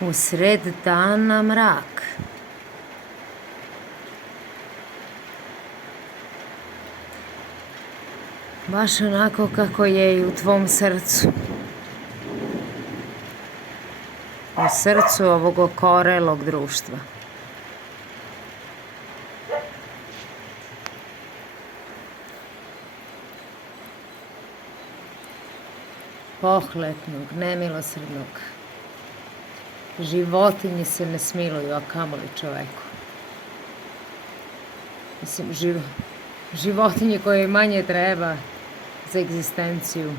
U sred dana mrak. Baš onako kako je i u tvom srcu. U srcu ovog okorelog društva. Pohlepnog, nemilosrdnog. Životinje se ne smiluju, a kamoli čoveku. Mislim, životinje koje manje treba za egzistenciju.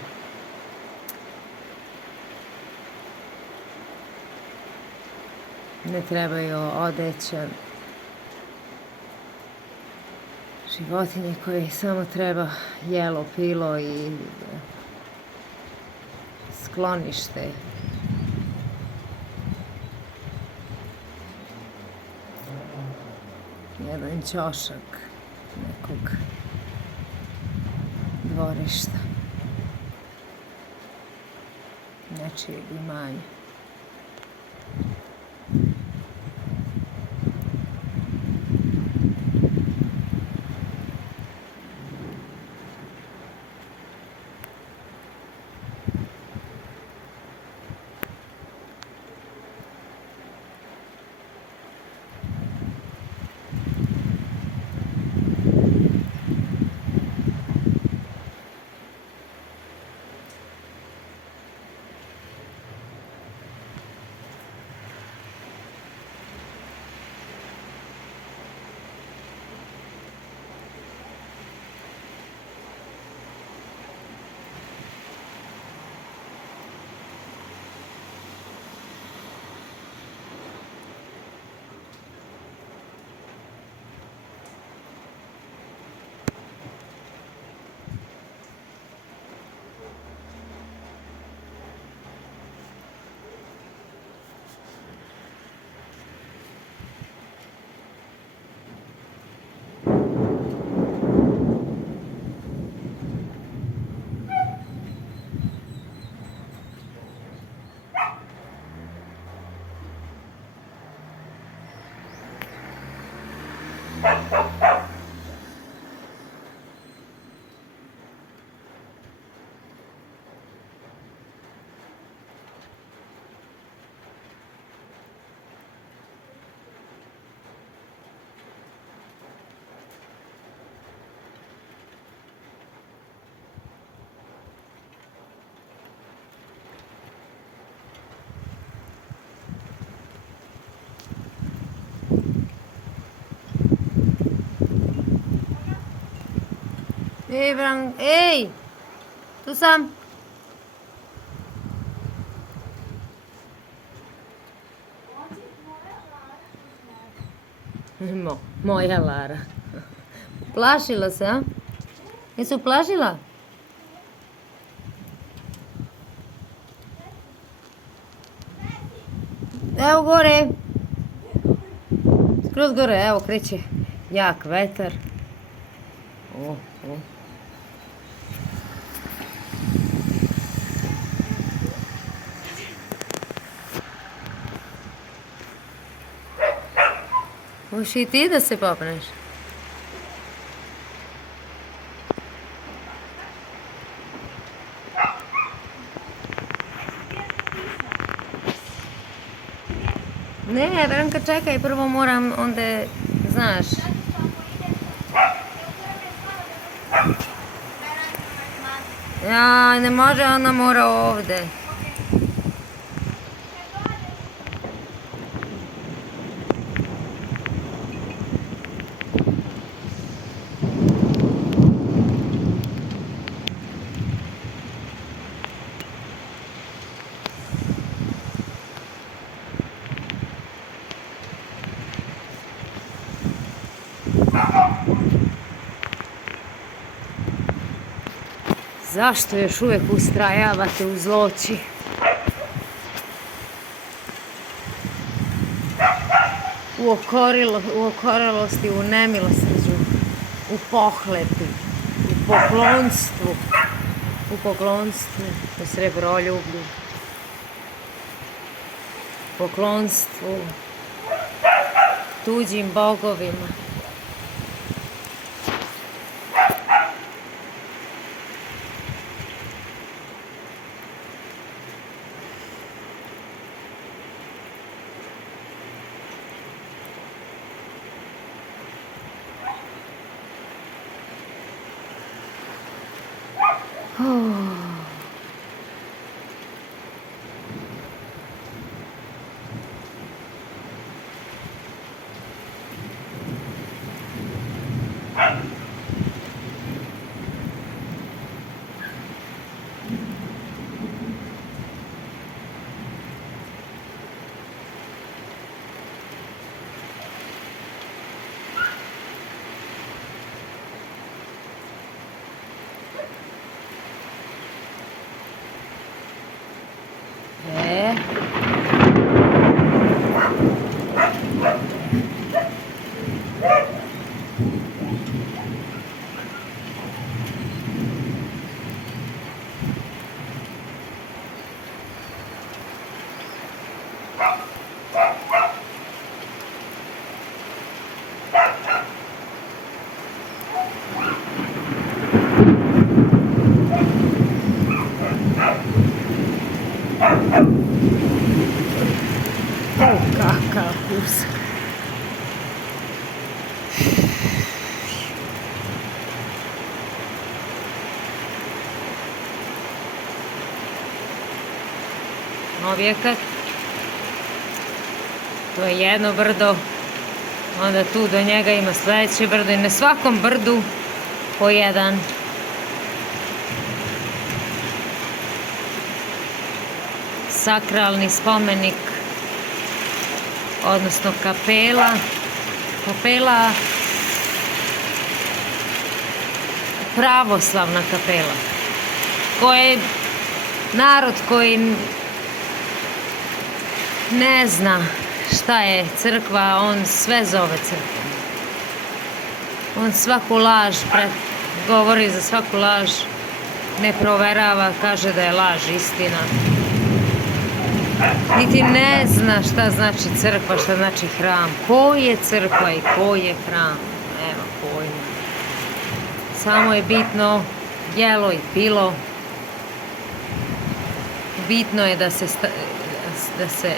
Ne trebaju odeća. Životinje koje samo treba jelo, pilo i sklonište. Jedan ćošak nekog dvorišta, nečijeg imanja. Ej, tu sam. Moja Lara. Plašila se, a? Jesu plašila? Evo gore. Skroz gore, evo kreće jak vetar. O. Hoćeš i ti da se popneš? Ne, Branka, čekaj, prvo moram, onda, znaš. Ja, ne može, ona mora ovde. Zašto još uvijek ustrajavate u zloći? U okorelosti, u nemilosrđu, u pohlepi, u poklonstvu, u srebroljublju. poklonstvu tuđim bogovima. Kakav pljusak. Objekat, to je jedno brdo, onda tu do njega ima sledeće brdo i na svakom brdu po jedan. Sakralni spomenik, odnosno kapela, pravoslavna kapela, koje narod koji ne zna šta je crkva, on sve zove crkvom. On svaku laž govori za svaku laž, ne proverava, kaže da je laž istina. Niti ne zna šta znači crkva, šta znači hram. Ko je crkva i ko je hram? Nema pojma. Samo je bitno jelo i pilo. Bitno je da se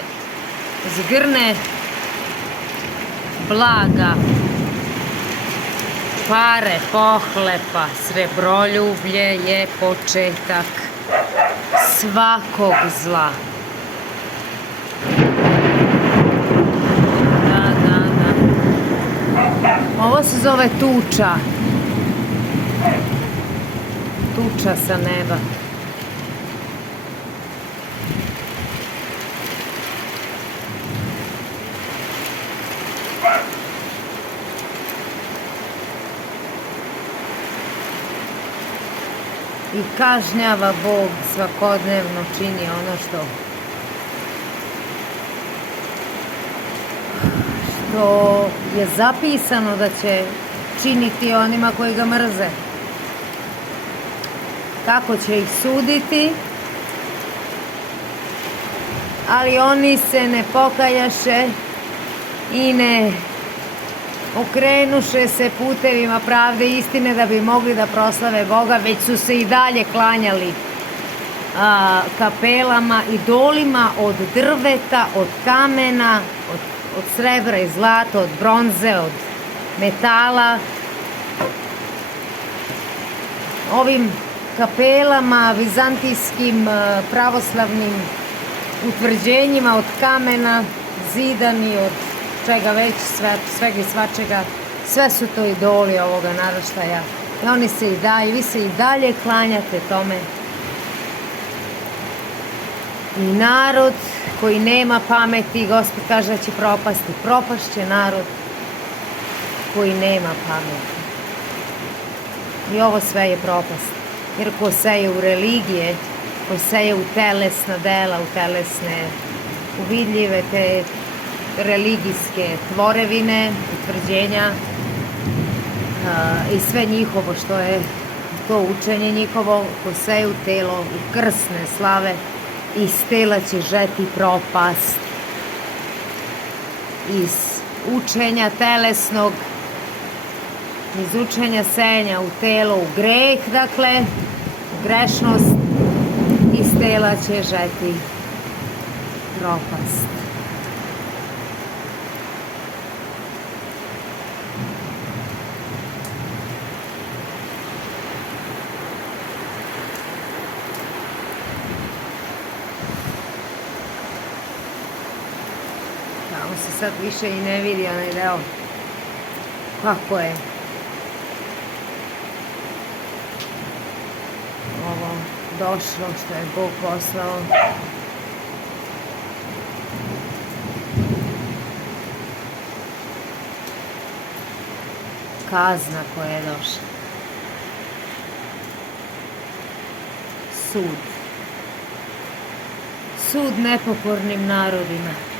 zgrne blaga, pare, pohlepa, srebroljublje je početak svakog zla. Ovo se zove tuča. Tuča sa neba. I kažnjava Bog svakodnevno, čini ono što je zapisano da će činiti onima koji ga mrze. Kako će ih suditi, ali oni se ne pokajaše i ne okrenuše se putevima pravde i istine da bi mogli da proslave Boga, već su se i dalje klanjali kapelama, idolima od drveta, od kamena, od srebra i zlata, od bronze, od metala. Ovim kapelama, vizantijskim pravoslavnim utvrđenjima od kamena, zidani od čega već, svega i svačega, sve su to idoli ovoga naraštaja. I oni se i dalje, vi se i dalje klanjate tome. I narod koji nema pameti, Gospod kaže da će propasti. Propašće narod koji nema pameti. I ovo sve je propast. Jer ko seje u religije, ko seje u telesna dela, u telesne, uvidljive te religijske tvorevine, utvrđenja i sve njihovo što je to učenje njihovo, ko seje u telo, u krsne slave, iz tela će žeti propast. iz učenja telesnog, iz učenja senja u telo, u greh, dakle, grešnost, iz tela će žeti propast. Tamo se sad više i ne vidi onaj deo kako je ovo došlo, što je Bog poslao. Kazna koja je došla. Sud. Sud nepokornim narodima.